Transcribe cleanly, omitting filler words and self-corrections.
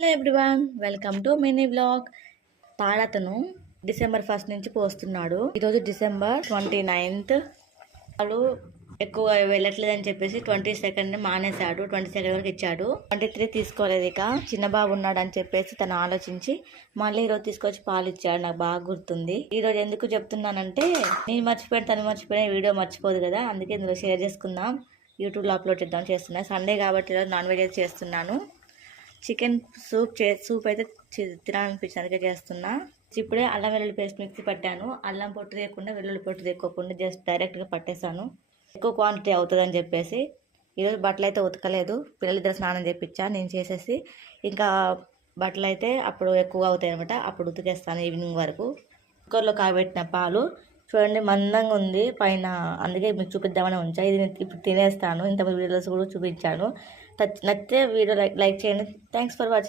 Hello everyone, welcome to mini blog. తాళతను December 1 నుంచి పోస్తున్నాడు. ఈరోజు డిసెంబర్ 29. వాళ్ళు ఎక్కువ వెళ్ళట్లేదని చెప్పేసి 22 మానేశాడు. 22 వరకు ఇచ్చాడు. 23 తీసుకోలేదు. ఇక చిన్న బాబు ఉన్నాడు అని చెప్పేసి తను ఆలోచించి మళ్ళీ ఈరోజు తీసుకొచ్చి పాలు ఇచ్చాడు. నాకు బాగా గుర్తుంది. ఈరోజు ఎందుకు చెప్తున్నానంటే నేను మర్చిపోయాను, తను మర్చిపోయిన వీడియో మర్చిపోదు కదా, అందుకే ఇందులో షేర్ చేసుకుందాం, యూట్యూబ్లో అప్లోడ్ చేద్దాం చేస్తున్నా. సండే కాబట్టి ఈరోజు నాన్ వెజ్ అయితే చేస్తున్నాను. చికెన్ సూప్ అయితే తినాలనిపించింది, అందుకే చేస్తున్నా. ఇప్పుడే అల్లం వెల్లుల్లి పేస్ట్ మిక్సీ పట్టాను. అల్లం పొట్టు తీయకుండా వెల్లుల్లి పొట్టు తీయకోకుండా జస్ట్ డైరెక్ట్గా పట్టేశాను. ఎక్కువ క్వాంటిటీ అవుతుందని చెప్పేసి ఈరోజు బట్టలు అయితే ఉతకలేదు. పిల్లలిద్దరు స్నానం చేయించా నేను చేసేసి. ఇంకా బట్టలు అయితే అప్పుడు ఎక్కువ అవుతాయి అనమాట, అప్పుడు ఉతికేస్తాను ఈవినింగ్ వరకు. కుక్కర్లో కాబెట్టిన పాలు చూడండి, మందంగా ఉంది పైన, అందుకే మీకు చూపిద్దామని ఉంచా. ఇది ఇప్పుడు తినేస్తాను. ఇంతమంది వీడియోస్ కూడా చూపించాను. నచ్చితే వీడియో లైక్ చేయండి. Thanks for watching.